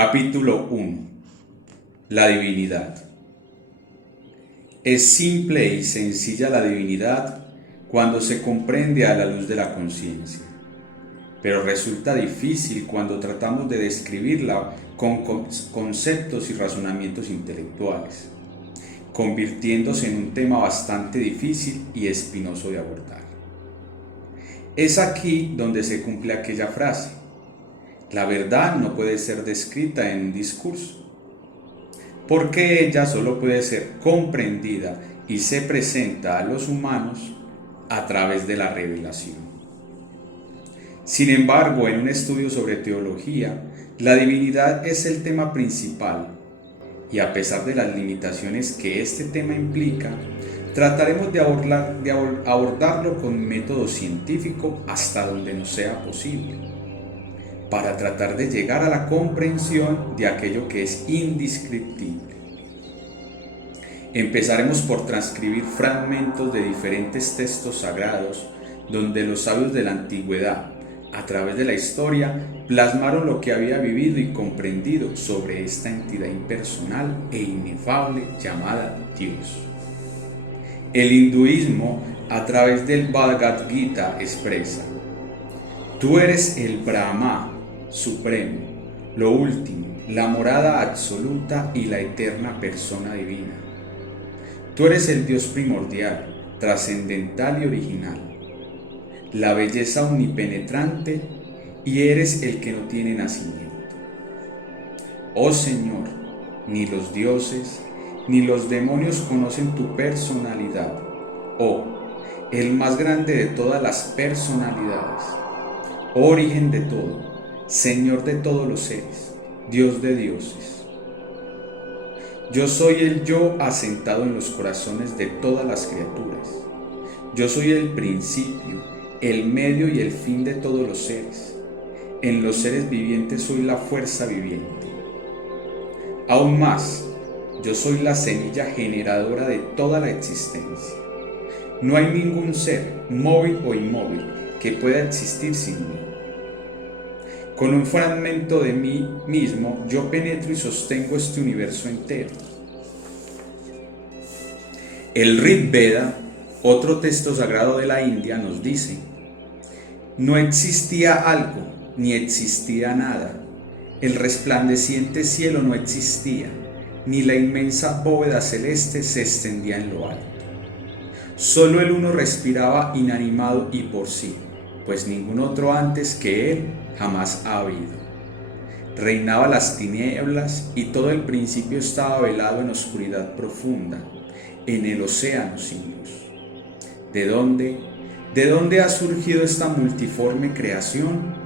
Capítulo 1. La divinidad. Es simple y sencilla la divinidad cuando se comprende a la luz de la conciencia, pero resulta difícil cuando tratamos de describirla con conceptos y razonamientos intelectuales, convirtiéndose en un tema bastante difícil y espinoso de abordar. Es aquí donde se cumple aquella frase: la verdad no puede ser descrita en un discurso, porque ella solo puede ser comprendida y se presenta a los humanos a través de la revelación. Sin embargo, en un estudio sobre teología, la divinidad es el tema principal, y a pesar de las limitaciones que este tema implica, trataremos de abordarlo con método científico hasta donde nos sea posible, para tratar de llegar a la comprensión de aquello que es indescriptible. Empezaremos por transcribir fragmentos de diferentes textos sagrados donde los sabios de la antigüedad, a través de la historia, plasmaron lo que había vivido y comprendido sobre esta entidad impersonal e inefable llamada Dios. El hinduismo, a través del Bhagavad Gita, expresa: tú eres el Brahma supremo, lo último, la morada absoluta y la eterna persona divina. Tú eres el Dios primordial, trascendental y original, la belleza omnipenetrante, y eres el que no tiene nacimiento. Oh Señor, ni los dioses ni los demonios conocen tu personalidad, oh, el más grande de todas las personalidades, origen de todo, Señor de todos los seres, Dios de dioses. Yo soy el yo asentado en los corazones de todas las criaturas. Yo soy el principio, el medio y el fin de todos los seres. En los seres vivientes soy la fuerza viviente. Aún más, yo soy la semilla generadora de toda la existencia. No hay ningún ser, móvil o inmóvil, que pueda existir sin mí. Con un fragmento de mí mismo, yo penetro y sostengo este universo entero. El Rig Veda, otro texto sagrado de la India, nos dice: no existía algo, ni existía nada. El resplandeciente cielo no existía, ni la inmensa bóveda celeste se extendía en lo alto. Solo el Uno respiraba inanimado y por sí, pues ningún otro antes que Él jamás ha habido. Reinaba las tinieblas y todo el principio estaba velado en oscuridad profunda, en el océano sin luz. ¿De dónde ha surgido esta multiforme creación?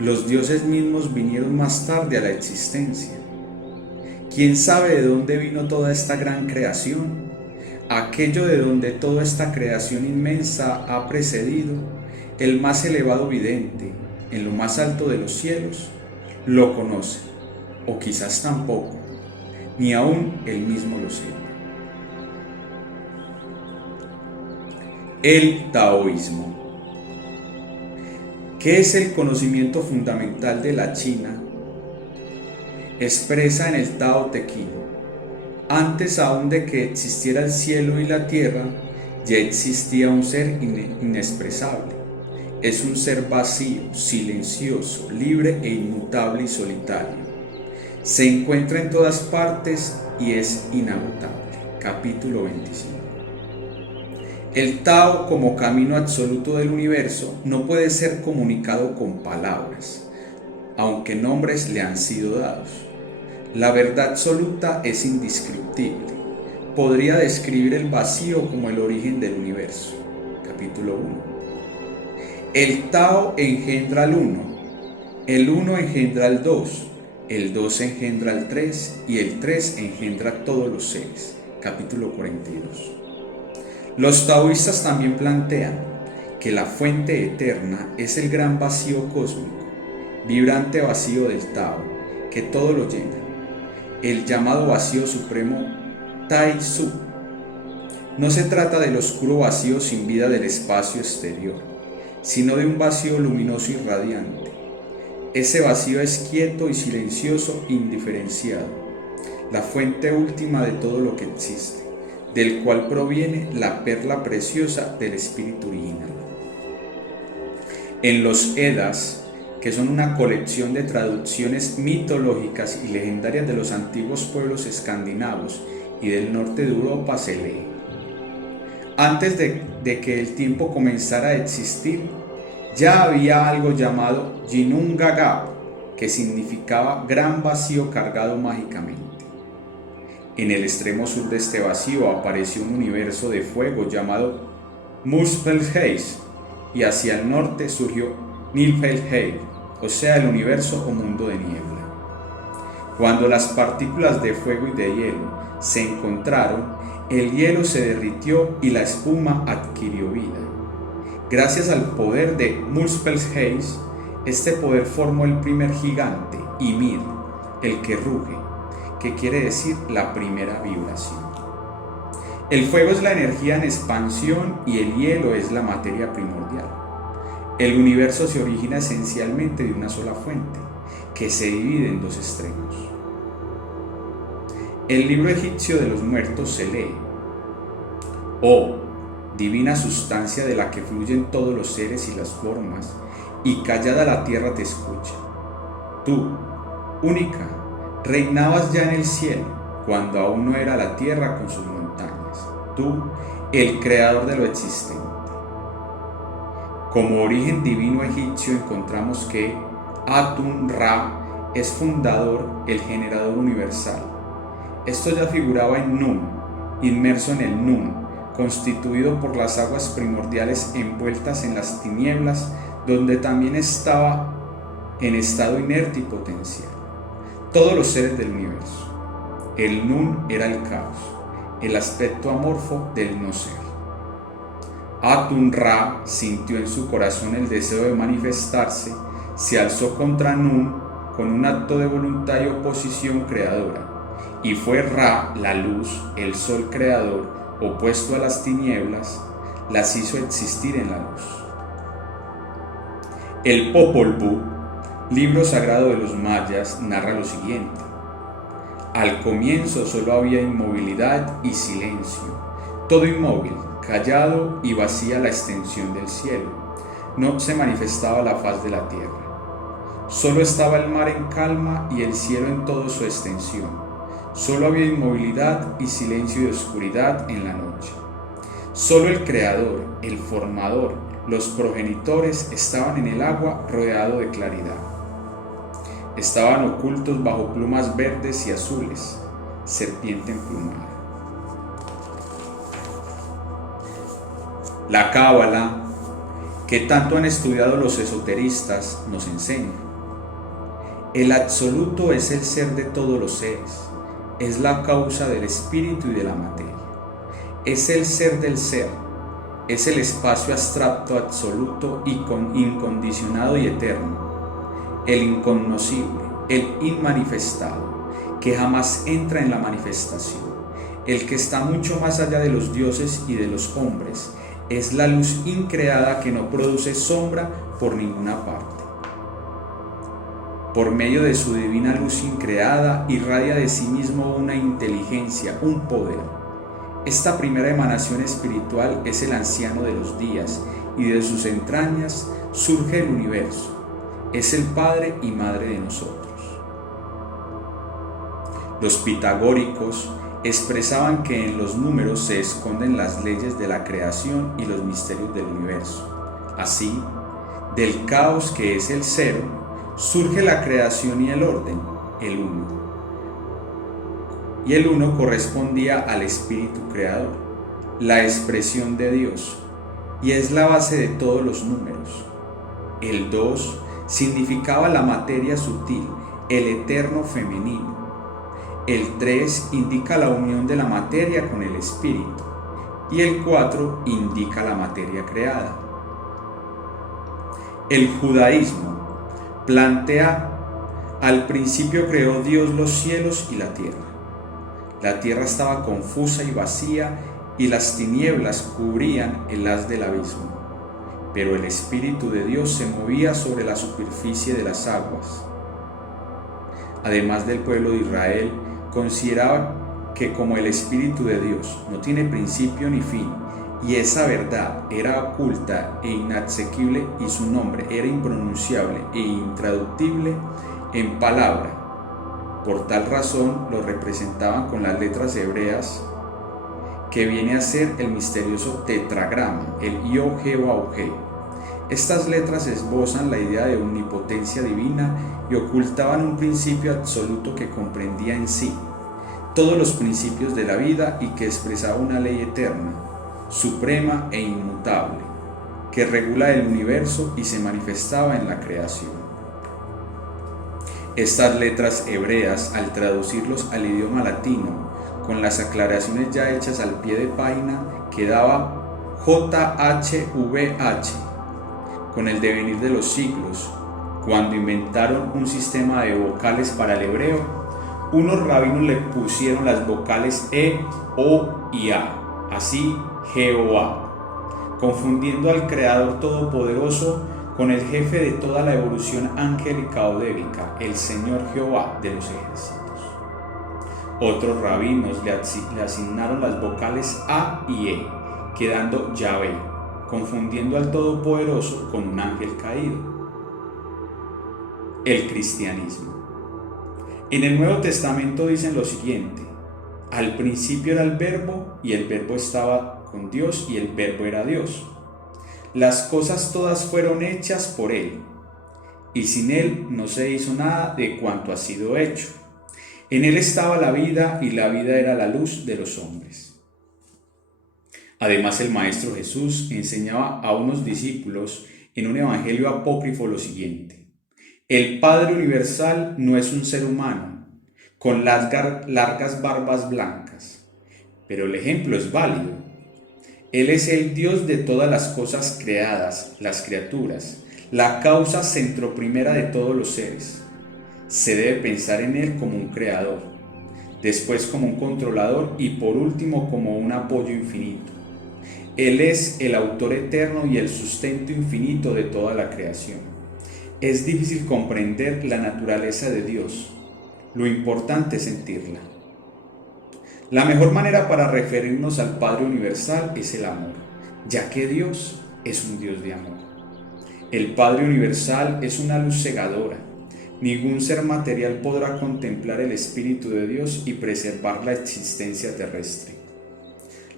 Los dioses mismos vinieron más tarde a la existencia. ¿Quién sabe de dónde vino toda esta gran creación? Aquello de donde toda esta creación inmensa ha precedido, el más elevado vidente, en lo más alto de los cielos, lo conoce, o quizás tampoco, ni aún él mismo lo sepa. El taoísmo. ¿Qué es el conocimiento fundamental de la China? Expresa en el Tao Te Ching: antes aún de que existiera el cielo y la tierra, ya existía un ser inexpresable. Es un ser vacío, silencioso, libre e inmutable y solitario. Se encuentra en todas partes y es inagotable. Capítulo 25. El Tao, como camino absoluto del universo, no puede ser comunicado con palabras, aunque nombres le han sido dados. La verdad absoluta es indescriptible. Podría describir el vacío como el origen del universo. Capítulo 1. El Tao engendra al Uno, el Uno engendra al Dos, el Dos engendra al Tres y el Tres engendra a todos los seres. Capítulo 42. Los taoístas también plantean que la fuente eterna es el gran vacío cósmico, vibrante vacío del Tao, que todo lo llena, el llamado vacío supremo Tai Su. No se trata del oscuro vacío sin vida del espacio exterior, sino de un vacío luminoso y radiante. Ese vacío es quieto y silencioso, indiferenciado, la fuente última de todo lo que existe, del cual proviene la perla preciosa del espíritu original. En los Eddas, que son una colección de traducciones mitológicas y legendarias de los antiguos pueblos escandinavos y del norte de Europa, se lee: antes de que el tiempo comenzara a existir, ya había algo llamado Ginnungagap, que significaba gran vacío cargado mágicamente. En el extremo sur de este vacío apareció un universo de fuego llamado Muspelheim, y hacia el norte surgió Niflheim, o sea, el universo o mundo de niebla. Cuando las partículas de fuego y de hielo se encontraron, el hielo se derritió y la espuma adquirió vida. Gracias al poder de Muspelheim, este poder formó el primer gigante, Ymir, el que ruge, que quiere decir la primera vibración. El fuego es la energía en expansión y el hielo es la materia primordial. El universo se origina esencialmente de una sola fuente, que se divide en dos extremos. El libro egipcio de los muertos se lee: oh, divina sustancia de la que fluyen todos los seres y las formas, y callada la tierra te escucha. Tú, única, reinabas ya en el cielo, cuando aún no era la tierra con sus montañas. Tú, el creador de lo existente. Como origen divino egipcio encontramos que Atun-Ra es fundador, el generador universal. Esto ya figuraba en Nun, inmerso en el Nun, constituido por las aguas primordiales envueltas en las tinieblas, donde también estaba en estado inerte y potencial todos los seres del universo. El Nun era el caos, el aspecto amorfo del no ser. Atun-Ra sintió en su corazón el deseo de manifestarse, se alzó contra Nun con un acto de voluntad y oposición creadora, y fue Ra, la luz, el sol creador, opuesto a las tinieblas, las hizo existir en la luz. El Popol Vuh, libro sagrado de los mayas, narra lo siguiente: al comienzo solo había inmovilidad y silencio, todo inmóvil, callado y vacía la extensión del cielo. No se manifestaba la faz de la tierra. Solo estaba el mar en calma y el cielo en toda su extensión. Solo había inmovilidad y silencio y oscuridad en la noche. Solo el Creador, el Formador, los progenitores estaban en el agua rodeado de claridad. Estaban ocultos bajo plumas verdes y azules, serpiente emplumada. La Cábala, que tanto han estudiado los esoteristas, nos enseña: el absoluto es el ser de todos los seres, es la causa del espíritu y de la materia, es el ser del ser, es el espacio abstracto absoluto y incondicionado y eterno, el incognoscible, el inmanifestado, que jamás entra en la manifestación, el que está mucho más allá de los dioses y de los hombres, es la luz increada que no produce sombra por ninguna parte. Por medio de su divina luz increada, irradia de sí mismo una inteligencia, un poder. Esta primera emanación espiritual es el anciano de los días, y de sus entrañas surge el universo. Es el Padre y Madre de nosotros. Los pitagóricos expresaban que en los números se esconden las leyes de la creación y los misterios del universo. Así, del caos que es el cero, surge la creación y el orden, el uno. Y el uno correspondía al espíritu creador, la expresión de Dios, y es la base de todos los números. El 2 significaba la materia sutil, el eterno femenino. El 3 indica la unión de la materia con el espíritu, y el 4 indica la materia creada. El judaísmo plantea: al principio creó Dios los cielos y la tierra. La tierra estaba confusa y vacía, y las tinieblas cubrían el haz del abismo. pero el Espíritu de Dios se movía sobre la superficie de las aguas. Además del pueblo de Israel, consideraba que como el Espíritu de Dios no tiene principio ni fin, y esa verdad era oculta e inasequible y su nombre era impronunciable e intraductible en palabra, por tal razón lo representaban con las letras hebreas, que viene a ser el misterioso tetragrama, el Yod-Heh-Vav-Heh. Estas letras esbozan la idea de omnipotencia divina y ocultaban un principio absoluto que comprendía en sí todos los principios de la vida y que expresaba una ley eterna, suprema e inmutable, que regula el universo y se manifestaba en la creación. Estas letras hebreas, al traducirlos al idioma latino, con las aclaraciones ya hechas al pie de página, quedaba JHVH. Con el devenir de los siglos, cuando inventaron un sistema de vocales para el hebreo, unos rabinos le pusieron las vocales E, O y A, así Jehová, confundiendo al Creador Todopoderoso con el jefe de toda la evolución angélica o débica, el Señor Jehová de los ejércitos. Otros rabinos le asignaron las vocales A y E, quedando Yahvé, confundiendo al Todopoderoso con un ángel caído. El cristianismo. En el Nuevo Testamento dicen lo siguiente: al principio era el Verbo, y el Verbo estaba con Dios, y el Verbo era Dios. Las cosas todas fueron hechas por Él, y sin Él no se hizo nada de cuanto ha sido hecho. En Él estaba la vida, y la vida era la luz de los hombres. Además, el Maestro Jesús enseñaba a unos discípulos en un evangelio apócrifo lo siguiente: el Padre Universal no es un ser humano con largas barbas blancas, pero el ejemplo es válido. Él es el Dios de todas las cosas creadas, las criaturas, la causa centroprimera de todos los seres. Se debe pensar en Él como un creador, después como un controlador y por último como un apoyo infinito. Él es el autor eterno y el sustento infinito de toda la creación. Es difícil comprender la naturaleza de Dios. Lo importante es sentirla. La mejor manera para referirnos al Padre Universal es el amor, ya que Dios es un Dios de amor. El Padre Universal es una luz cegadora. Ningún ser material podrá contemplar el Espíritu de Dios y preservar la existencia terrestre.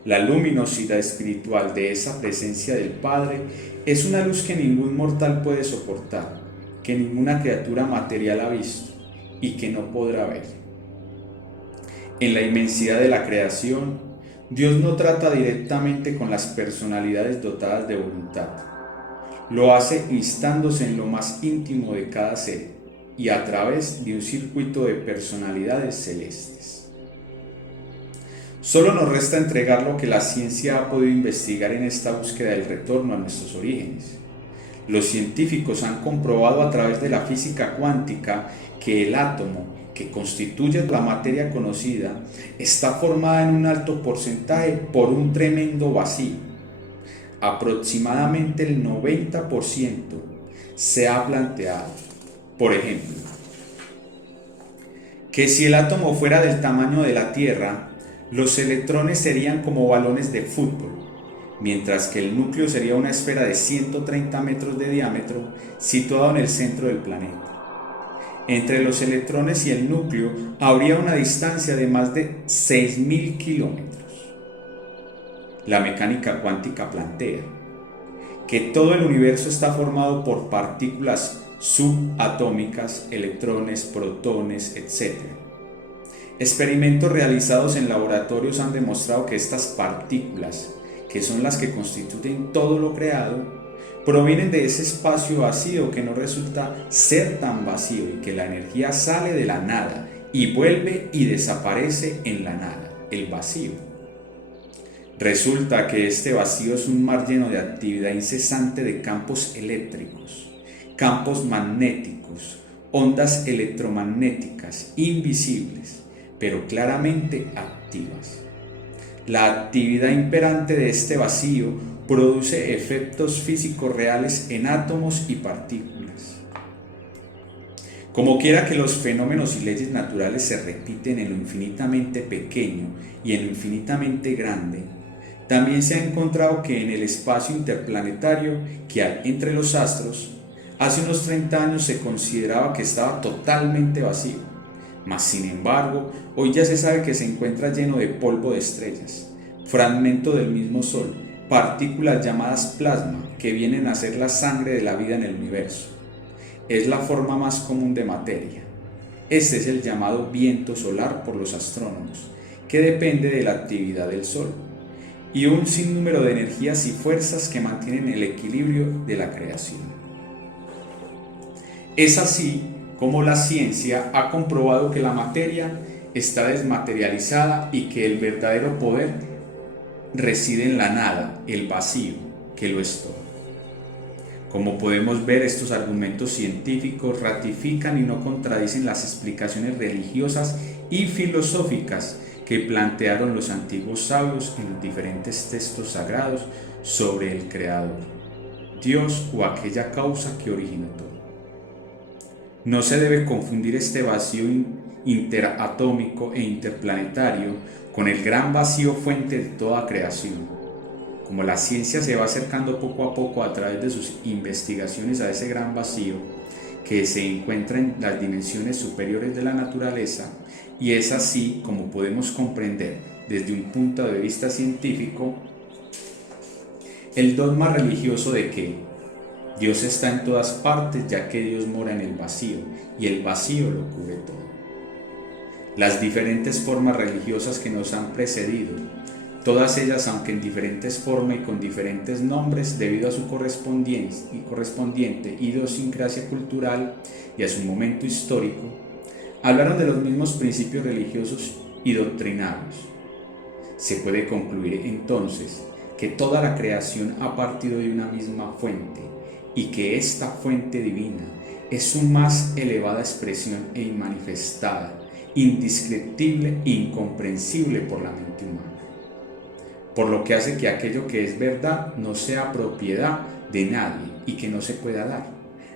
La luminosidad espiritual de esa presencia del Padre es una luz que ningún mortal puede soportar, que ninguna criatura material ha visto y que no podrá ver. En la inmensidad de la creación, Dios no trata directamente con las personalidades dotadas de voluntad. Lo hace instándose en lo más íntimo de cada ser y a través de un circuito de personalidades celestes. Solo nos resta entregar lo que la ciencia ha podido investigar en esta búsqueda del retorno a nuestros orígenes. Los científicos han comprobado a través de la física cuántica que el átomo, que constituye la materia conocida, está formada en un alto porcentaje por un tremendo vacío. Aproximadamente el 90% se ha planteado, por ejemplo, que si el átomo fuera del tamaño de la Tierra, los electrones serían como balones de fútbol, mientras que el núcleo sería una esfera de 130 metros de diámetro situado en el centro del planeta. Entre los electrones y el núcleo habría una distancia de más de 6.000 kilómetros. La mecánica cuántica plantea que todo el universo está formado por partículas subatómicas, electrones, protones, etc. Experimentos realizados en laboratorios han demostrado que estas partículas, que son las que constituyen todo lo creado, provienen de ese espacio vacío que no resulta ser tan vacío y que la energía sale de la nada y vuelve y desaparece en la nada, el vacío. Resulta que este vacío es un mar lleno de actividad incesante de campos eléctricos, campos magnéticos, ondas electromagnéticas invisibles, pero claramente activas. La actividad imperante de este vacío produce efectos físicos reales en átomos y partículas. Como quiera que los fenómenos y leyes naturales se repiten en lo infinitamente pequeño y en lo infinitamente grande, también se ha encontrado que en el espacio interplanetario que hay entre los astros, hace unos 30 años se consideraba que estaba totalmente vacío, mas sin embargo, hoy ya se sabe que se encuentra lleno de polvo de estrellas, fragmento del mismo Sol, partículas llamadas plasma que vienen a ser la sangre de la vida en el universo. Es la forma más común de materia. Este es el llamado viento solar por los astrónomos, que depende de la actividad del Sol, y un sinnúmero de energías y fuerzas que mantienen el equilibrio de la creación. Es así como la ciencia ha comprobado que la materia está desmaterializada y que el verdadero poder reside en la nada, el vacío, que lo es todo. Como podemos ver, estos argumentos científicos ratifican y no contradicen las explicaciones religiosas y filosóficas que plantearon los antiguos sabios en los diferentes textos sagrados sobre el Creador, Dios o aquella causa que originó todo. No se debe confundir este vacío interatómico e interplanetario con el gran vacío fuente de toda creación. Como la ciencia se va acercando poco a poco a través de sus investigaciones a ese gran vacío que se encuentra en las dimensiones superiores de la naturaleza, y es así como podemos comprender desde un punto de vista científico el dogma religioso de que Dios está en todas partes, ya que Dios mora en el vacío y el vacío lo cubre todo. Las diferentes formas religiosas que nos han precedido, todas ellas, aunque en diferentes formas y con diferentes nombres debido a su correspondiente idiosincrasia cultural y a su momento histórico, hablaron de los mismos principios religiosos y doctrinarios. Se puede concluir entonces que toda la creación ha partido de una misma fuente y que esta fuente divina es su más elevada expresión e inmanifestada, indescriptible e incomprensible por la mente humana, por lo que hace que aquello que es verdad no sea propiedad de nadie y que no se pueda dar,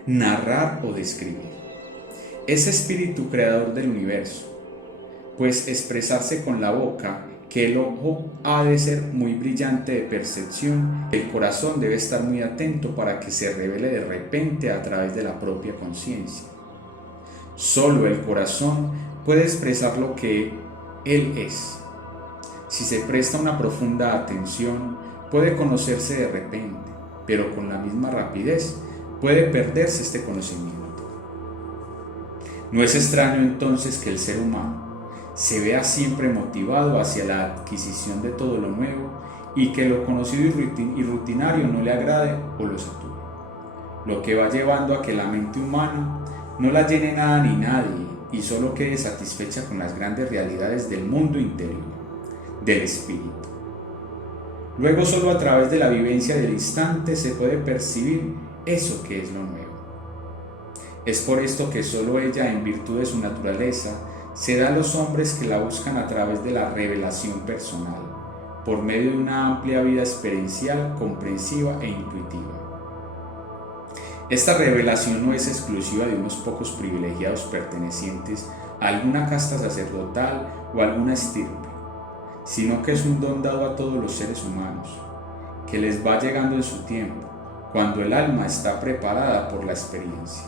narrar o describir. Es espíritu creador del universo, pues expresarse con la boca que el ojo ha de ser muy brillante de percepción, el corazón debe estar muy atento para que se revele de repente a través de la propia conciencia. Solo el corazón puede expresar lo que él es. Si se presta una profunda atención, puede conocerse de repente, pero con la misma rapidez puede perderse este conocimiento. No es extraño entonces que el ser humano se vea siempre motivado hacia la adquisición de todo lo nuevo y que lo conocido y rutinario no le agrade o lo sature, lo que va llevando a que la mente humana no la llene nada ni nadie y solo quede satisfecha con las grandes realidades del mundo interior, del espíritu. Luego solo a través de la vivencia del instante se puede percibir eso que es lo nuevo. Es por esto que solo ella, en virtud de su naturaleza, se da a los hombres que la buscan a través de la revelación personal, por medio de una amplia vida experiencial, comprensiva e intuitiva. Esta revelación no es exclusiva de unos pocos privilegiados pertenecientes a alguna casta sacerdotal o a alguna estirpe, sino que es un don dado a todos los seres humanos, que les va llegando en su tiempo, cuando el alma está preparada por la experiencia.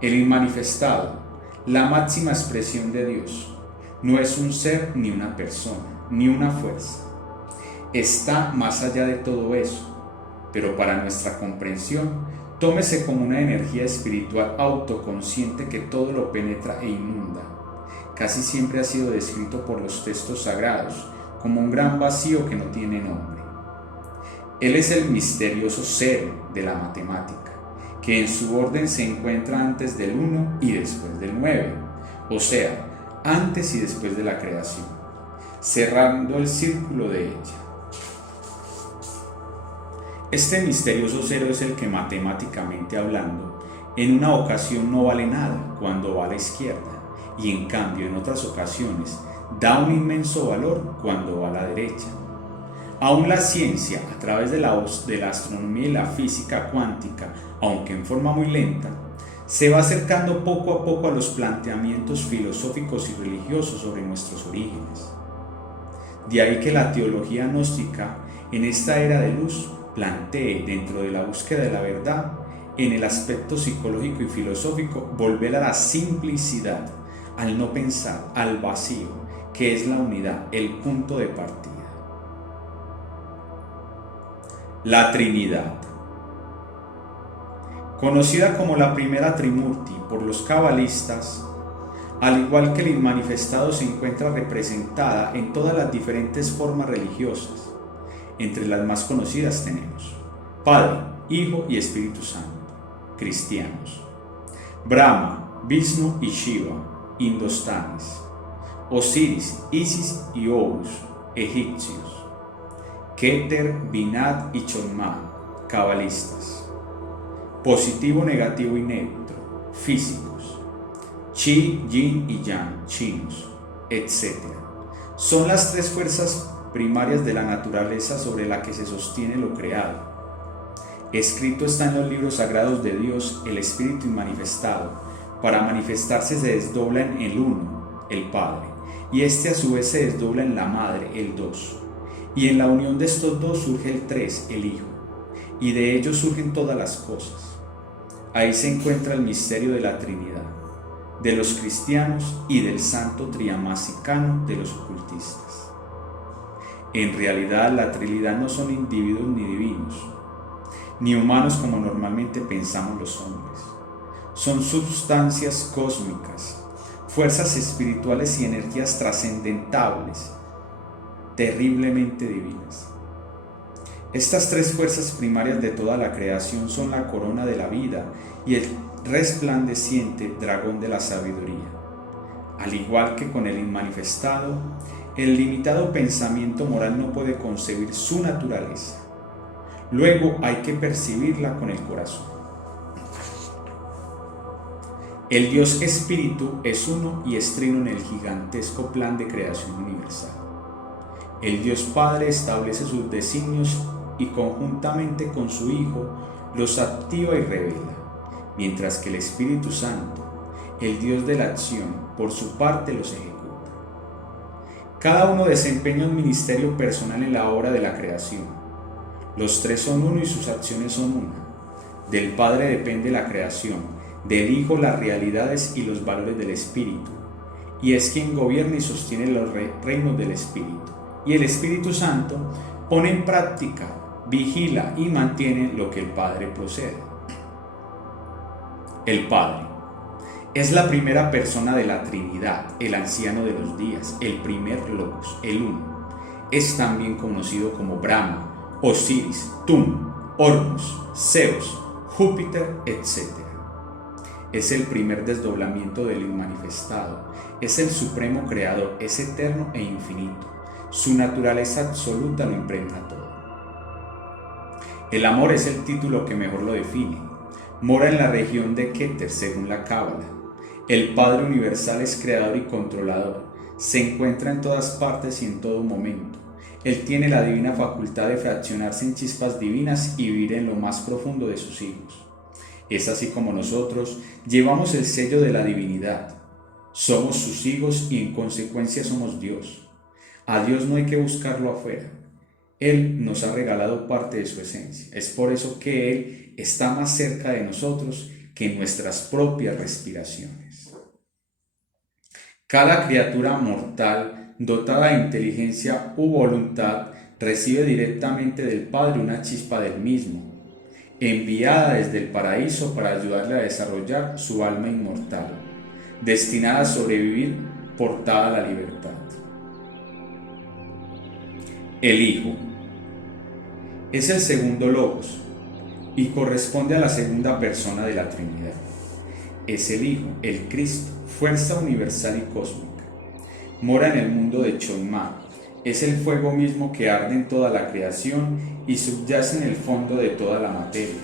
El inmanifestado, la máxima expresión de Dios, no es un ser ni una persona, ni una fuerza. Está más allá de todo eso, pero para nuestra comprensión, tómese como una energía espiritual autoconsciente que todo lo penetra e inunda. Casi siempre ha sido descrito por los textos sagrados como un gran vacío que no tiene nombre. Él es el misterioso cero de la matemática, que en su orden se encuentra antes del 1 y después del 9, o sea, antes y después de la creación, cerrando el círculo de ella. Este misterioso cero es el que, matemáticamente hablando, en una ocasión no vale nada cuando va a la izquierda, y en cambio en otras ocasiones da un inmenso valor cuando va a la derecha. Aún la ciencia, a través de la astronomía y la física cuántica, aunque en forma muy lenta, se va acercando poco a poco a los planteamientos filosóficos y religiosos sobre nuestros orígenes. De ahí que la teología gnóstica, en esta era de luz, plantee, dentro de la búsqueda de la verdad, en el aspecto psicológico y filosófico, volver a la simplicidad, al no pensar, al vacío, que es la unidad, el punto de partida. La Trinidad. Conocida como la primera Trimurti por los cabalistas, al igual que el inmanifestado se encuentra representada en todas las diferentes formas religiosas. Entre las más conocidas tenemos Padre, Hijo y Espíritu Santo, cristianos; Brahma, Vishnu y Shiva, indostanes; Osiris, Isis y Horus, egipcios; Keter, Binat y Chonma, cabalistas; positivo, negativo y neutro, físicos; Chi, Yin y Yang, chinos, etc. Son las tres fuerzas primarias de la naturaleza sobre la que se sostiene lo creado. Escrito está en los libros sagrados de Dios, el Espíritu inmanifestado, para manifestarse se desdobla en el Uno, el Padre, y este a su vez se desdobla en la Madre, el Dos, y en la unión de estos dos surge el Tres, el Hijo, y de ellos surgen todas las cosas. Ahí se encuentra el misterio de la Trinidad, de los cristianos y del santo triamasicano de los ocultistas. En realidad, la Trinidad no son individuos ni divinos, ni humanos como normalmente pensamos los hombres. Son sustancias cósmicas, fuerzas espirituales y energías trascendentables, terriblemente divinas. Estas tres fuerzas primarias de toda la creación son la corona de la vida y el resplandeciente dragón de la sabiduría. Al igual que con el inmanifestado, el limitado pensamiento moral no puede concebir su naturaleza. Luego hay que percibirla con el corazón. El Dios Espíritu es uno y es trino en el gigantesco plan de creación universal. El Dios Padre establece sus designios y conjuntamente con su Hijo los activa y revela, mientras que el Espíritu Santo, el Dios de la acción, por su parte los ejecuta. Cada uno desempeña un ministerio personal en la obra de la creación. Los tres son uno y sus acciones son una. Del Padre depende la creación, del Hijo las realidades y los valores del Espíritu, y es quien gobierna y sostiene los reinos del Espíritu. Y el Espíritu Santo pone en práctica, vigila y mantiene lo que el Padre procede. El Padre es la primera persona de la Trinidad, el anciano de los días, el primer Logos, el Uno. Es también conocido como Brahma, Osiris, Tum, Horus, Zeus, Júpiter, etc. Es el primer desdoblamiento del inmanifestado, es el supremo creador, es eterno e infinito. Su naturaleza absoluta lo impregna todo. El amor es el título que mejor lo define. Mora en la región de Keter, según la Cábala. El Padre Universal es creador y controlador. Se encuentra en todas partes y en todo momento. Él tiene la divina facultad de fraccionarse en chispas divinas y vivir en lo más profundo de sus hijos. Es así como nosotros llevamos el sello de la divinidad. Somos sus hijos y en consecuencia somos Dios. A Dios no hay que buscarlo afuera. Él nos ha regalado parte de su esencia. Es por eso que Él está más cerca de nosotros que nuestras propias respiraciones. Cada criatura mortal dotada de inteligencia u voluntad, recibe directamente del Padre una chispa del mismo, enviada desde el paraíso para ayudarle a desarrollar su alma inmortal, destinada a sobrevivir portada a la libertad. El Hijo es el segundo Logos y corresponde a la segunda persona de la Trinidad. Es el Hijo, el Cristo, fuerza universal y cósmica. Mora en el mundo de Chonma, es el fuego mismo que arde en toda la creación y subyace en el fondo de toda la materia.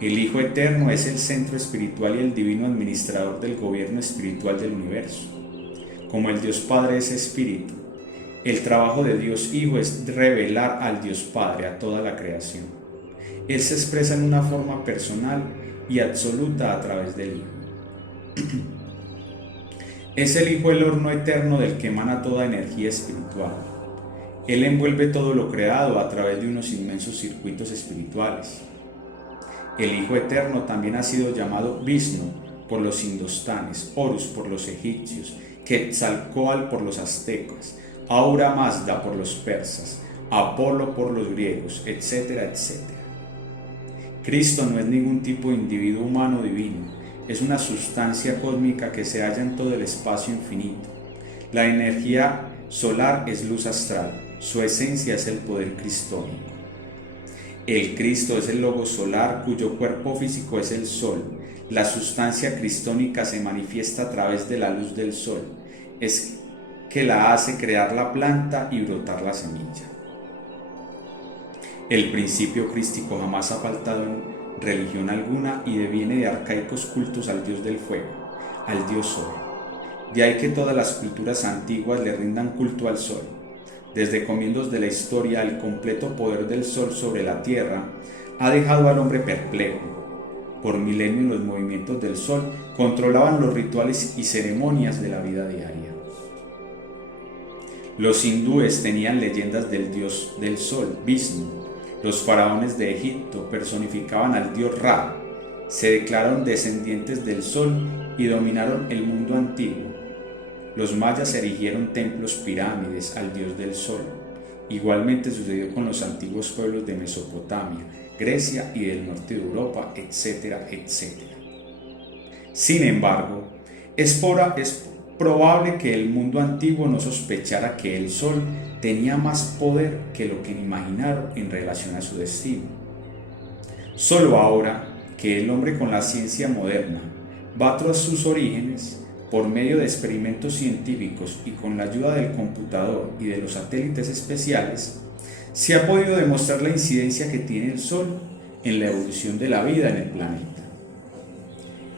El Hijo Eterno es el centro espiritual y el divino administrador del gobierno espiritual del universo. Como el Dios Padre es espíritu, El trabajo de Dios Hijo es revelar al Dios Padre a toda la creación. Él se expresa en una forma personal y absoluta a través del Hijo. Es el Hijo el horno eterno del que emana toda energía espiritual. Él envuelve todo lo creado a través de unos inmensos circuitos espirituales. El Hijo eterno también ha sido llamado Vishnu por los indostanes, Horus por los egipcios, Quetzalcóatl por los aztecas, Ahura Mazda por los persas, Apolo por los griegos, etcétera, etcétera. Cristo no es ningún tipo de individuo humano divino, es una sustancia cósmica que se halla en todo el espacio infinito. La energía solar es luz astral, su esencia es el poder cristónico. El Cristo es el logo solar cuyo cuerpo físico es el sol. La sustancia cristónica se manifiesta a través de la luz del sol. Es que la hace crear la planta y brotar la semilla. El principio crístico jamás ha faltado en religión alguna y deviene de arcaicos cultos al dios del fuego, al dios sol. De ahí que todas las culturas antiguas le rindan culto al sol. Desde comienzos de la historia, el completo poder del sol sobre la tierra ha dejado al hombre perplejo. Por milenios los movimientos del sol controlaban los rituales y ceremonias de la vida diaria. Los hindúes tenían leyendas del dios del sol, Vishnu. Los faraones de Egipto personificaban al dios Ra. Se declararon descendientes del sol y dominaron el mundo antiguo. Los mayas erigieron templos pirámides al dios del sol. Igualmente sucedió con los antiguos pueblos de Mesopotamia, Grecia y del norte de Europa, etcétera, etcétera. Sin embargo, es probable que el mundo antiguo no sospechara que el sol tenía más poder que lo que imaginaron en relación a su destino. Solo ahora que el hombre con la ciencia moderna va tras sus orígenes, por medio de experimentos científicos y con la ayuda del computador y de los satélites especiales, se ha podido demostrar la incidencia que tiene el Sol en la evolución de la vida en el planeta.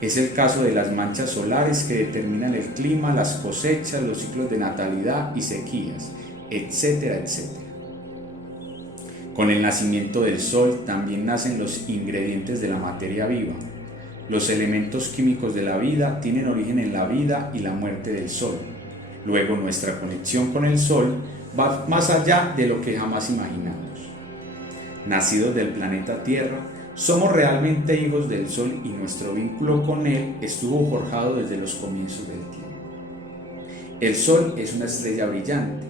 Es el caso de las manchas solares que determinan el clima, las cosechas, los ciclos de natalidad y sequías, etcétera, etcétera. Con el nacimiento del Sol también nacen los ingredientes de la materia viva. Los elementos químicos de la vida tienen origen en la vida y la muerte del Sol. Luego nuestra conexión con el Sol va más allá de lo que jamás imaginamos. Nacidos del planeta Tierra, somos realmente hijos del Sol y nuestro vínculo con él estuvo forjado desde los comienzos del tiempo. El Sol es una estrella brillante,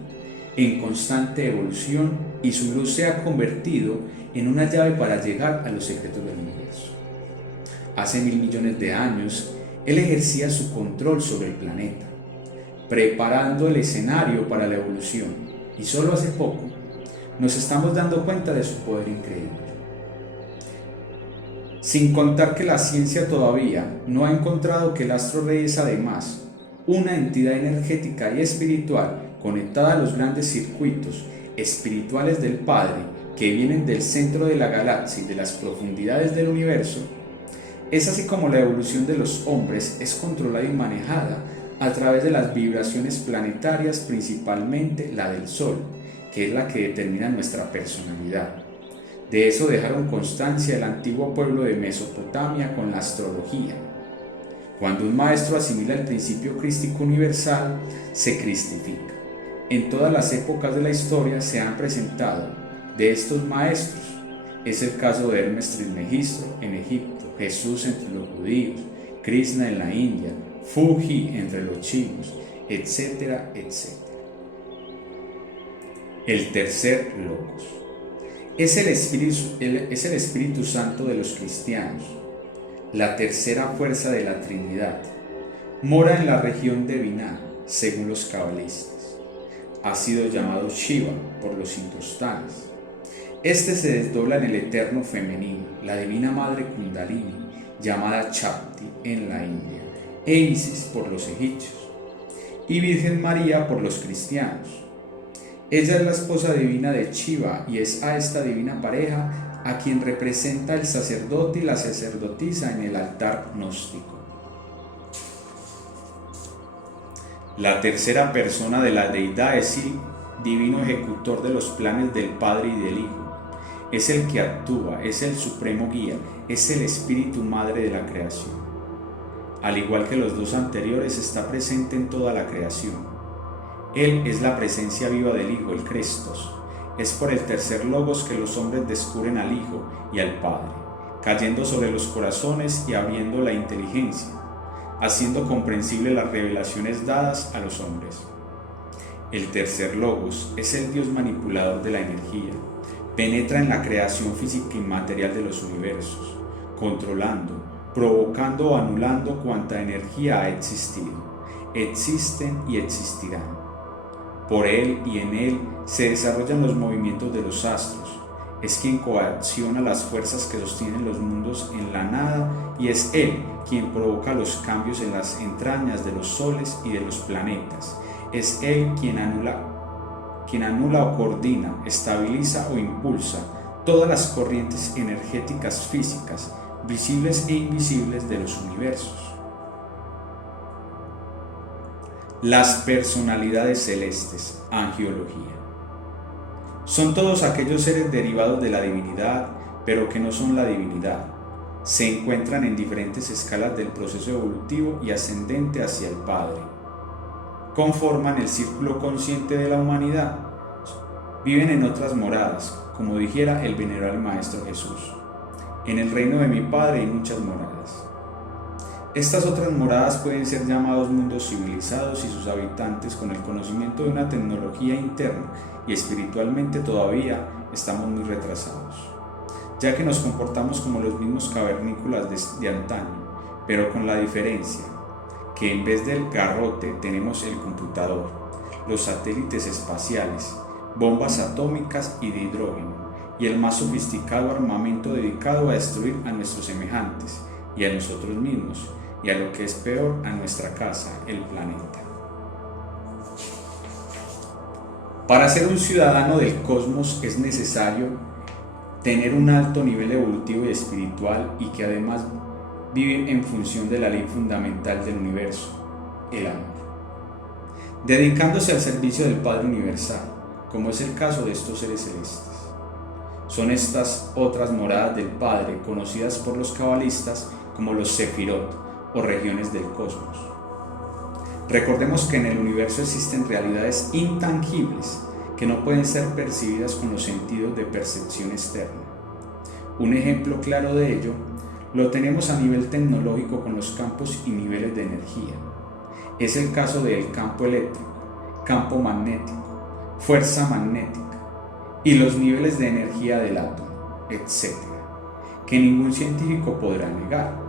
en constante evolución, y su luz se ha convertido en una llave para llegar a los secretos del universo. Hace 1000 millones de años, él ejercía su control sobre el planeta, preparando el escenario para la evolución, y solo hace poco nos estamos dando cuenta de su poder increíble. Sin contar que la ciencia todavía no ha encontrado que el astro rey es además una entidad energética y espiritual conectada a los grandes circuitos espirituales del Padre que vienen del centro de la galaxia y de las profundidades del universo. Es así como la evolución de los hombres es controlada y manejada a través de las vibraciones planetarias, principalmente la del Sol, que es la que determina nuestra personalidad. De eso dejaron constancia el antiguo pueblo de Mesopotamia con la astrología. Cuando un maestro asimila el principio crístico universal, se cristifica. En todas las épocas de la historia se han presentado de estos maestros. Es el caso de Hermes Trismegisto en Egipto, Jesús entre los judíos, Krishna en la India, Fuji entre los chinos, etcétera, etcétera. El tercer logos es el Espíritu Santo de los cristianos, la tercera fuerza de la Trinidad. Mora en la región de Binah, según los cabalistas. Ha sido llamado Shiva por los hindustanes. Este se desdobla en el eterno femenino, la divina madre Kundalini, llamada Shakti en la India, e Isis por los egipcios, y Virgen María por los cristianos. Ella es la esposa divina de Shiva y es a esta divina pareja a quien representa el sacerdote y la sacerdotisa en el altar gnóstico. La tercera persona de la deidad es divino ejecutor de los planes del Padre y del Hijo. Es el que actúa, es el supremo guía, es el Espíritu Madre de la creación. Al igual que los dos anteriores, está presente en toda la creación. Él es la presencia viva del Hijo, el Crestos. Es por el tercer Logos que los hombres descubren al Hijo y al Padre, cayendo sobre los corazones y abriendo la inteligencia, haciendo comprensible las revelaciones dadas a los hombres. El tercer Logos es el Dios manipulador de la energía. Penetra en la creación física y material de los universos, controlando, provocando o anulando cuanta energía ha existido, existen y existirán. Por él y en él se desarrollan los movimientos de los astros. Es quien coacciona las fuerzas que sostienen los mundos en la nada, y es él quien provoca los cambios en las entrañas de los soles y de los planetas. Es él quien anula o coordina, estabiliza o impulsa todas las corrientes energéticas físicas, visibles e invisibles de los universos. Las personalidades celestes, angiología. Son todos aquellos seres derivados de la divinidad, pero que no son la divinidad. Se encuentran en diferentes escalas del proceso evolutivo y ascendente hacia el Padre. Conforman el círculo consciente de la humanidad. Viven en otras moradas, como dijera el venerable Maestro Jesús. En el reino de mi Padre hay muchas moradas. Estas otras moradas pueden ser llamados mundos civilizados y sus habitantes con el conocimiento de una tecnología interna, y espiritualmente todavía estamos muy retrasados, ya que nos comportamos como los mismos cavernícolas de antaño, pero con la diferencia que en vez del garrote tenemos el computador, los satélites espaciales, bombas atómicas y de hidrógeno, y el más sofisticado armamento dedicado a destruir a nuestros semejantes y a nosotros mismos, y a lo que es peor, a nuestra casa, el planeta. Para ser un ciudadano del cosmos es necesario tener un alto nivel evolutivo y espiritual, y que además vive en función de la ley fundamental del universo, el amor, dedicándose al servicio del Padre Universal, como es el caso de estos seres celestes. Son estas otras moradas del Padre, conocidas por los cabalistas como los Sefirot, o regiones del cosmos. Recordemos que en el universo existen realidades intangibles que no pueden ser percibidas con los sentidos de percepción externa. Un ejemplo claro de ello lo tenemos a nivel tecnológico con los campos y niveles de energía. Es el caso del campo eléctrico, campo magnético, fuerza magnética y los niveles de energía del átomo, etc., que ningún científico podrá negar.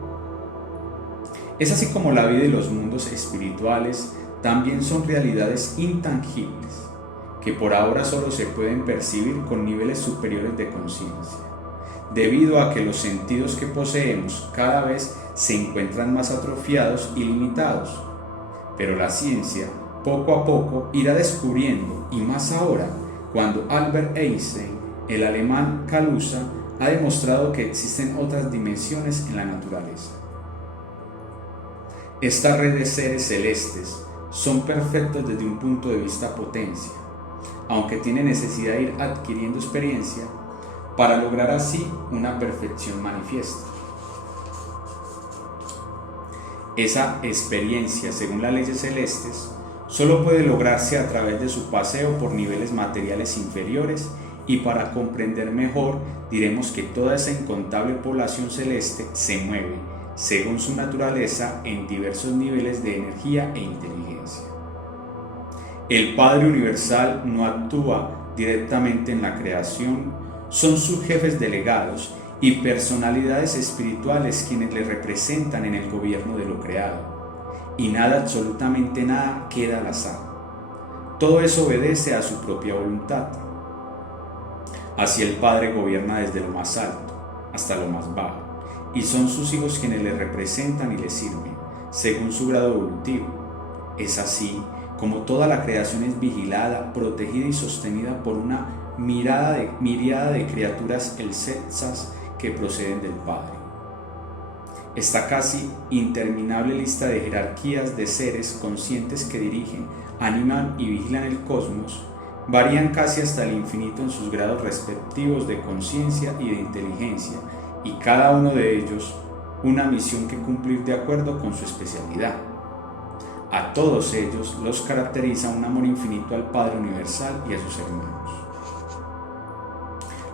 Es así como la vida y los mundos espirituales también son realidades intangibles, que por ahora solo se pueden percibir con niveles superiores de conciencia, debido a que los sentidos que poseemos cada vez se encuentran más atrofiados y limitados. Pero la ciencia, poco a poco, irá descubriendo, y más ahora, cuando Albert Einstein, el alemán Kaluza, ha demostrado que existen otras dimensiones en la naturaleza. Esta red de seres celestes son perfectos desde un punto de vista potencia, aunque tienen necesidad de ir adquiriendo experiencia para lograr así una perfección manifiesta. Esa experiencia, según las leyes celestes, solo puede lograrse a través de su paseo por niveles materiales inferiores, y para comprender mejor diremos que toda esa incontable población celeste se mueve según su naturaleza en diversos niveles de energía e inteligencia. El Padre Universal no actúa directamente en la creación, son sus jefes delegados y personalidades espirituales quienes le representan en el gobierno de lo creado, y nada, absolutamente nada, queda al azar. Todo eso obedece a su propia voluntad. Así el Padre gobierna desde lo más alto hasta lo más bajo, y son sus hijos quienes le representan y le sirven, según su grado evolutivo. Es así como toda la creación es vigilada, protegida y sostenida por una miríada de criaturas excelsas que proceden del Padre. Esta casi interminable lista de jerarquías de seres conscientes que dirigen, animan y vigilan el cosmos Varían casi hasta el infinito en sus grados respectivos de conciencia y de inteligencia, y cada uno de ellos una misión que cumplir de acuerdo con su especialidad. A todos ellos los caracteriza un amor infinito al Padre Universal y a sus hermanos.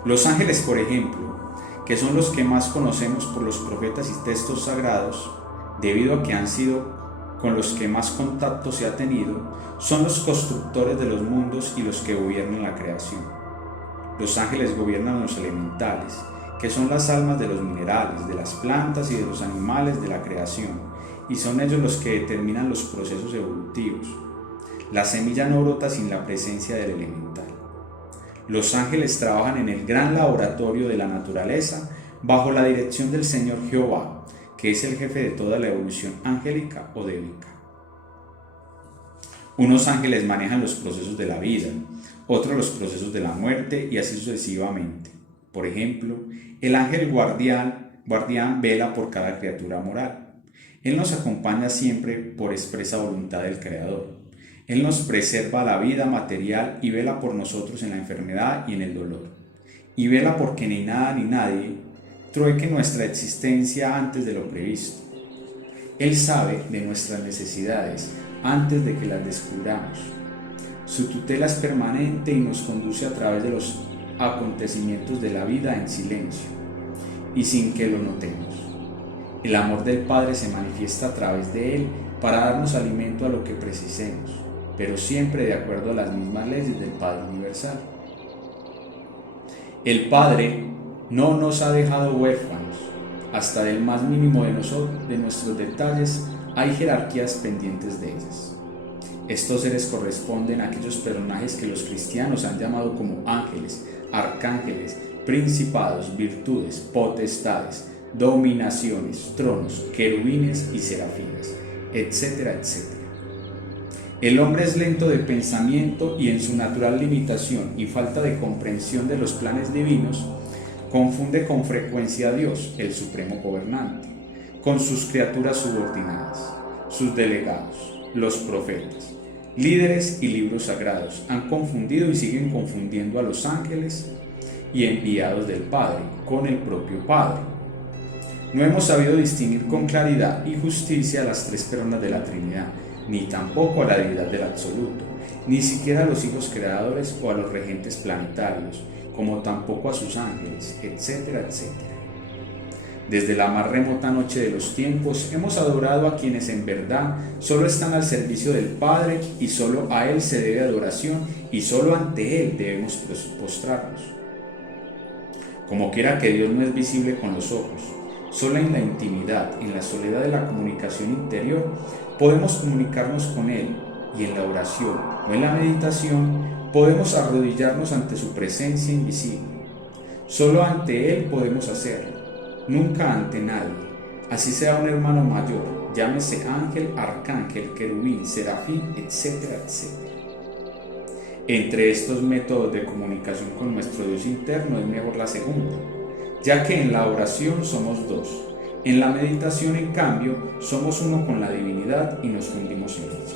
Los ángeles, por ejemplo, que son los que más conocemos por los profetas y textos sagrados, debido a que han sido con los que más contacto se ha tenido, son los constructores de los mundos y los que gobiernan la creación. Los ángeles gobiernan los elementales, que son las almas de los minerales, de las plantas y de los animales de la creación, y son ellos los que determinan los procesos evolutivos. La semilla no brota sin la presencia del elemental. Los ángeles trabajan en el gran laboratorio de la naturaleza bajo la dirección del Señor Jehová, que es el jefe de toda la evolución angélica o débica. Unos ángeles manejan los procesos de la vida, otros los procesos de la muerte y así sucesivamente. Por ejemplo, el ángel guardián vela por cada criatura moral. Él nos acompaña siempre por expresa voluntad del Creador. Él nos preserva la vida material y vela por nosotros en la enfermedad y en el dolor. Y vela porque ni nada ni nadie trueque nuestra existencia antes de lo previsto. Él sabe de nuestras necesidades antes de que las descubramos. Su tutela es permanente y nos conduce a través de los acontecimientos de la vida en silencio y sin que lo notemos. El amor del Padre se manifiesta a través de Él para darnos alimento a lo que precisemos, pero siempre de acuerdo a las mismas leyes del Padre Universal. El Padre no nos ha dejado huérfanos. Hasta del más mínimo de nuestros detalles hay jerarquías pendientes de ellas. Estos seres corresponden a aquellos personajes que los cristianos han llamado como ángeles, arcángeles, principados, virtudes, potestades, dominaciones, tronos, querubines y serafines, etcétera, etcétera. El hombre es lento de pensamiento y en su natural limitación y falta de comprensión de los planes divinos, confunde con frecuencia a Dios, el supremo gobernante, con sus criaturas subordinadas, sus delegados, los profetas, líderes y libros sagrados. Han confundido y siguen confundiendo a los ángeles y enviados del Padre con el propio Padre. No hemos sabido distinguir con claridad y justicia a las tres personas de la Trinidad, ni tampoco a la deidad del Absoluto, ni siquiera a los hijos creadores o a los regentes planetarios, como tampoco a sus ángeles, etcétera, etcétera. Desde la más remota noche de los tiempos hemos adorado a quienes en verdad solo están al servicio del Padre y solo a Él se debe adoración y solo ante Él debemos postrarnos. Como quiera que Dios no es visible con los ojos, solo en la intimidad, en la soledad de la comunicación interior, podemos comunicarnos con Él y en la oración o en la meditación podemos arrodillarnos ante su presencia invisible. Solo ante Él podemos hacerlo, nunca ante nadie, así sea un hermano mayor, llámese ángel, arcángel, querubín, serafín, etcétera, etcétera. Entre estos métodos de comunicación con nuestro Dios interno es mejor la segunda, ya que en la oración somos dos, en la meditación en cambio somos uno con la divinidad y nos fundimos en ella.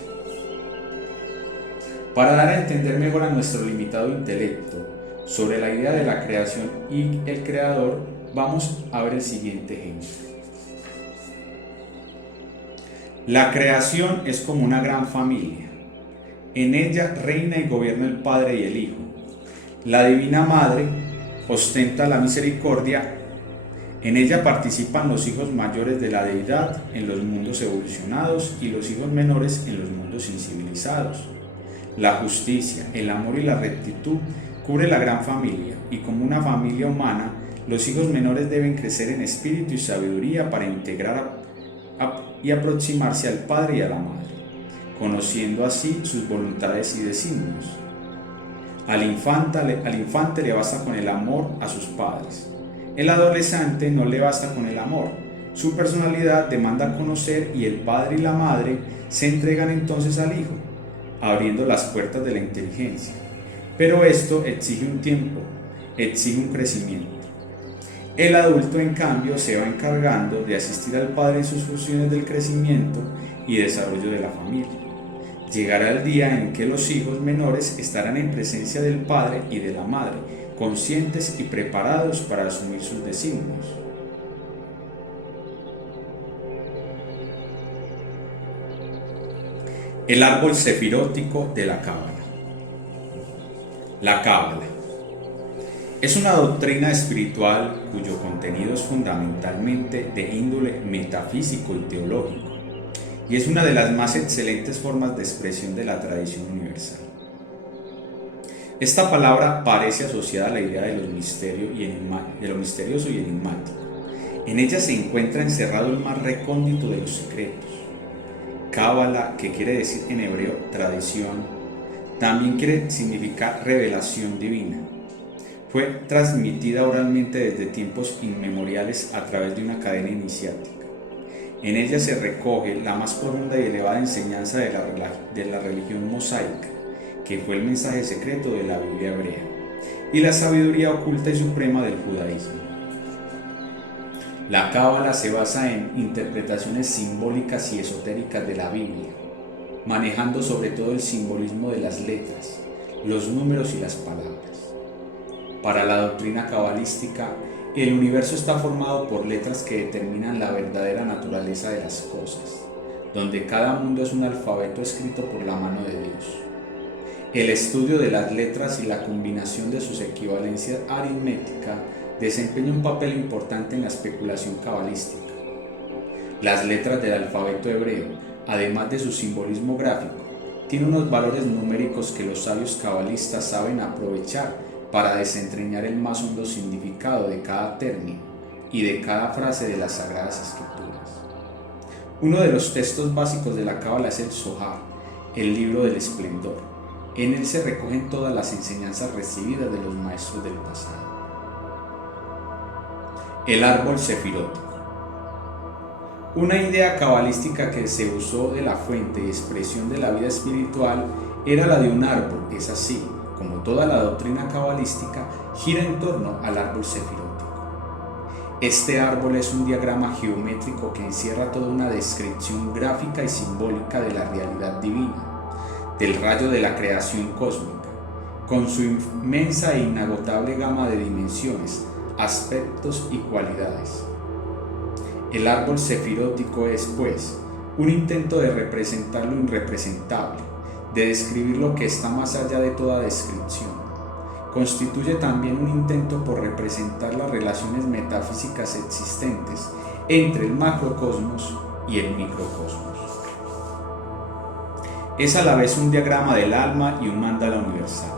Para dar a entender mejor a nuestro limitado intelecto sobre la idea de la creación y el Creador, vamos a ver el siguiente ejemplo. La creación es como una gran familia. En ella reina y gobierna el Padre y el Hijo. La Divina Madre ostenta la misericordia. En ella participan los hijos mayores de la deidad en los mundos evolucionados y los hijos menores en los mundos incivilizados. La justicia, el amor y la rectitud cubre la gran familia, y como una familia humana, los hijos menores deben crecer en espíritu y sabiduría para integrar y aproximarse al Padre y a la Madre, conociendo así sus voluntades y designios. Al infante le basta con el amor a sus padres. El adolescente no le basta con el amor. Su personalidad demanda conocer y el padre y la madre se entregan entonces al hijo, abriendo las puertas de la inteligencia. Pero esto exige un tiempo, exige un crecimiento. El adulto, en cambio, se va encargando de asistir al padre en sus funciones del crecimiento y desarrollo de la familia. Llegará el día en que los hijos menores estarán en presencia del padre y de la madre, conscientes y preparados para asumir sus designios. El árbol sefirótico de la Cábala. La Cábala es una doctrina espiritual cuyo contenido es fundamentalmente de índole metafísico y teológico, y es una de las más excelentes formas de expresión de la tradición universal. Esta palabra parece asociada a la idea de lo misterioso y enigmático. En ella se encuentra encerrado el más recóndito de los secretos. Cábala, que quiere decir en hebreo tradición, también quiere significar revelación divina. Fue transmitida oralmente desde tiempos inmemoriales a través de una cadena iniciática. En ella se recoge la más profunda y elevada enseñanza de la religión mosaica, que fue el mensaje secreto de la Biblia hebrea, y la sabiduría oculta y suprema del judaísmo. La Cábala se basa en interpretaciones simbólicas y esotéricas de la Biblia, manejando sobre todo el simbolismo de las letras, los números y las palabras. Para la doctrina cabalística, el universo está formado por letras que determinan la verdadera naturaleza de las cosas, donde cada mundo es un alfabeto escrito por la mano de Dios. El estudio de las letras y la combinación de sus equivalencias aritméticas desempeña un papel importante en la especulación cabalística. Las letras del alfabeto hebreo, además de su simbolismo gráfico, tienen unos valores numéricos que los sabios cabalistas saben aprovechar para desentrañar el más hondo significado de cada término y de cada frase de las Sagradas Escrituras. Uno de los textos básicos de la Cábala es el Zohar, el libro del esplendor. En él se recogen todas las enseñanzas recibidas de los maestros del pasado. El árbol sefirótico. Una idea cabalística que se usó de la fuente y expresión de la vida espiritual era la de un árbol, es así, como toda la doctrina cabalística, gira en torno al árbol sefirótico. Este árbol es un diagrama geométrico que encierra toda una descripción gráfica y simbólica de la realidad divina, del rayo de la creación cósmica, con su inmensa e inagotable gama de dimensiones, aspectos y cualidades. El árbol sefirótico es, pues, un intento de representar lo irrepresentable, de describir lo que está más allá de toda descripción. Constituye también un intento por representar las relaciones metafísicas existentes entre el macrocosmos y el microcosmos. Es a la vez un diagrama del alma y un mandala universal.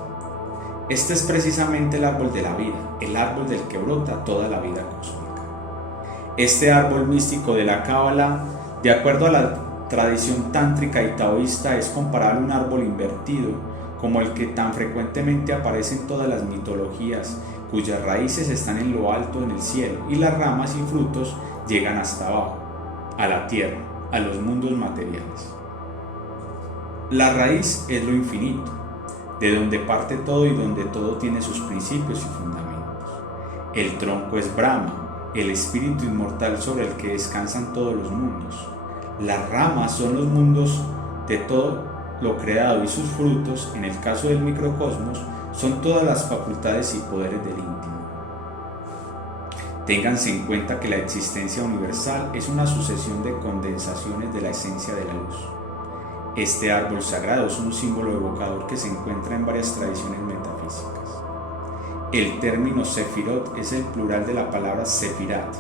Este es precisamente el árbol de la vida, el árbol del que brota toda la vida cósmica. Este árbol místico de la Cábala, de acuerdo a la tradición tántrica y taoísta, es comparable a un árbol invertido, como el que tan frecuentemente aparece en todas las mitologías, cuyas raíces están en lo alto en el cielo y las ramas y frutos llegan hasta abajo, a la tierra, a los mundos materiales. La raíz es lo infinito, de donde parte todo y donde todo tiene sus principios y fundamentos. El tronco es Brahma, el espíritu inmortal sobre el que descansan todos los mundos. Las ramas son los mundos de todo lo creado y sus frutos, en el caso del microcosmos, son todas las facultades y poderes del íntimo. Ténganse en cuenta que la existencia universal es una sucesión de condensaciones de la esencia de la luz. Este árbol sagrado es un símbolo evocador que se encuentra en varias tradiciones metafísicas. El término Sefirot es el plural de la palabra Sefirat,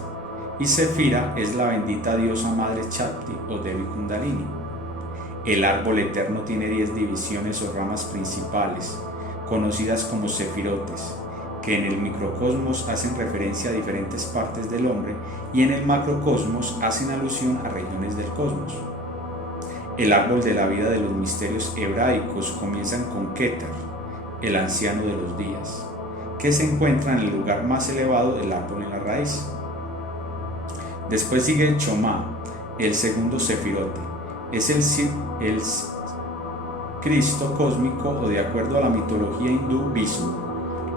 y Sefira es la bendita diosa madre Shakti o Devi Kundalini. El árbol eterno tiene 10 divisiones o ramas principales, conocidas como sefirotes, que en el microcosmos hacen referencia a diferentes partes del hombre y en el macrocosmos hacen alusión a regiones del cosmos. El árbol de la vida de los misterios hebraicos comienzan con Keter, el anciano de los días, que se encuentra en el lugar más elevado del árbol en la raíz. Después sigue Chomá, el segundo sefirote. Es el Cristo cósmico, o de acuerdo a la mitología hindú, Vishnu.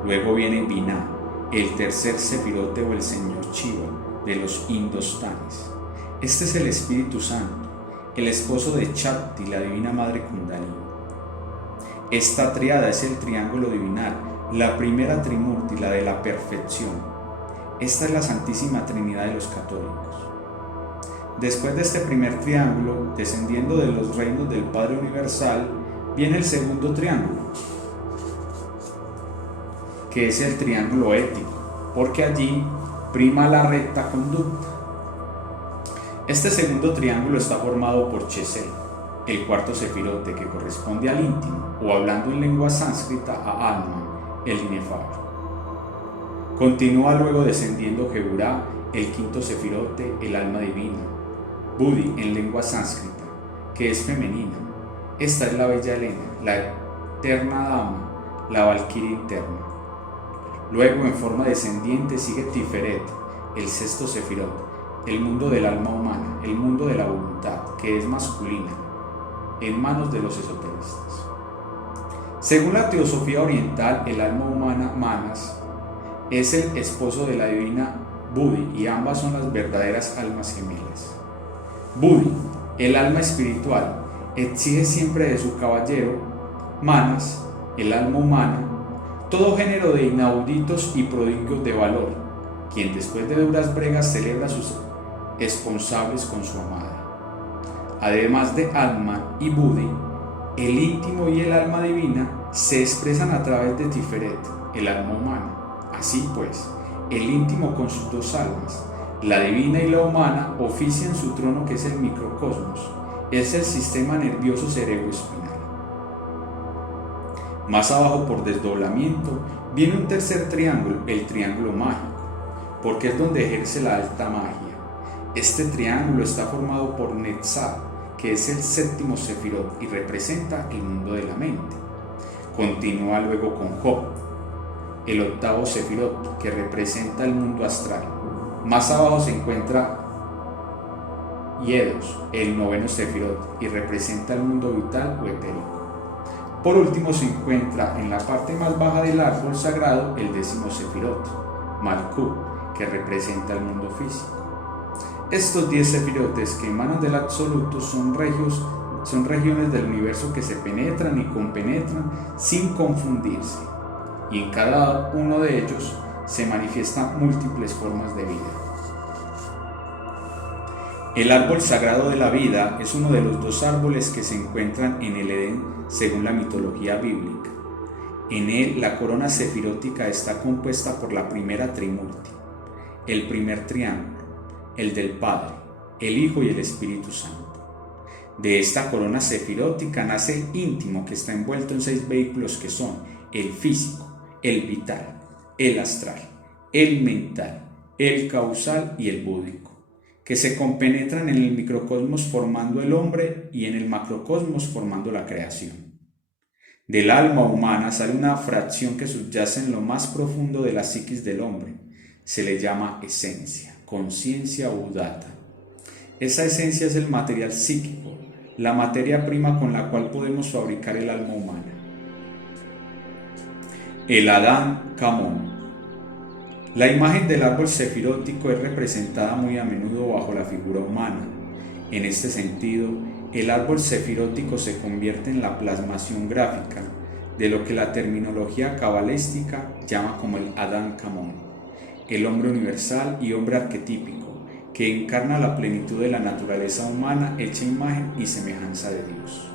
Luego viene Binah, el tercer sefirote o el señor Shiva de los indostanes. Este es el Espíritu Santo, el esposo de Shakti, la divina madre Kundalini. Esta triada es el triángulo divinal, la primera trimurti, la de la perfección. Esta es la Santísima Trinidad de los católicos. Después de este primer triángulo, descendiendo de los reinos del Padre Universal, viene el segundo triángulo, que es el triángulo ético, porque allí prima la recta conducta. Este segundo triángulo está formado por Chesed, el cuarto sefirote que corresponde al íntimo, o hablando en lengua sánscrita a Atman, el inefable. Continúa luego descendiendo Geburah, el quinto sefirote, el alma divina. Buddhi en lengua sánscrita, que es femenina. Esta es la bella Helena, la eterna dama, la valquiria interna. Luego en forma descendiente sigue Tiferet, el sexto sefirot, el mundo del alma humana, el mundo de la voluntad, que es masculina, en manos de los esoteristas. Según la teosofía oriental, el alma humana, Manas, es el esposo de la divina Buddhi y ambas son las verdaderas almas gemelas. Buddhi, el alma espiritual, exige siempre de su caballero, Manas, el alma humana, todo género de inauditos y prodigios de valor, quien después de duras bregas celebra sus esponsables con su amada. Además de Atman y Buddhi, el íntimo y el alma divina se expresan a través de Tiferet, el alma humana. Así pues, el íntimo con sus dos almas, la divina y la humana, ofician su trono que es el microcosmos, es el sistema nervioso cerebroespinal. Más abajo por desdoblamiento viene un tercer triángulo, el triángulo mágico, porque es donde ejerce la alta magia. Este triángulo está formado por Netzach, que es el séptimo sefirot y representa el mundo de la mente. Continúa luego con Job, el octavo sefirot, que representa el mundo astral. Más abajo se encuentra Yedos, el noveno sefirot, y representa el mundo vital o etérico. Por último se encuentra en la parte más baja del árbol sagrado el décimo sefirot, Malkut, que representa el mundo físico. Estos 10 sefirotes que emanan del absoluto son regiones del universo que se penetran y compenetran sin confundirse, y en cada uno de ellos se manifiestan múltiples formas de vida. El árbol sagrado de la vida es uno de los dos árboles que se encuentran en el Edén según la mitología bíblica. En él la corona sefirótica está compuesta por la primera trimurti, el primer triángulo, el del Padre, el Hijo y el Espíritu Santo. De esta corona sefirótica nace el íntimo, que está envuelto en 6 vehículos que son el físico, el vital, el astral, el mental, el causal y el búdico, que se compenetran en el microcosmos formando el hombre y en el macrocosmos formando la creación. Del alma humana sale una fracción que subyace en lo más profundo de la psiquis del hombre. Se le llama esencia, conciencia o udata. Esa esencia es el material psíquico, la materia prima con la cual podemos fabricar el alma humana. El Adán Kamón. La imagen del árbol sefirótico es representada muy a menudo bajo la figura humana. En este sentido, el árbol sefirótico se convierte en la plasmación gráfica de lo que la terminología cabalística llama como el Adán Kamón, el hombre universal y hombre arquetípico, que encarna la plenitud de la naturaleza humana hecha imagen y semejanza de Dios.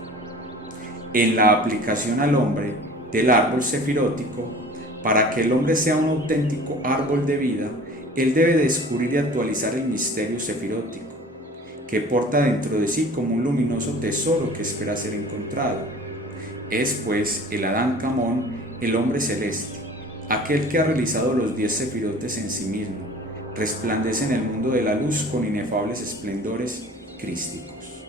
En la aplicación al hombre del árbol sefirótico, para que el hombre sea un auténtico árbol de vida, él debe descubrir y actualizar el misterio sefirótico, que porta dentro de sí como un luminoso tesoro que espera ser encontrado. Es pues el Adán Kamón, el hombre celeste, aquel que ha realizado los 10 sefirotes en sí mismo, resplandece en el mundo de la luz con inefables esplendores crísticos.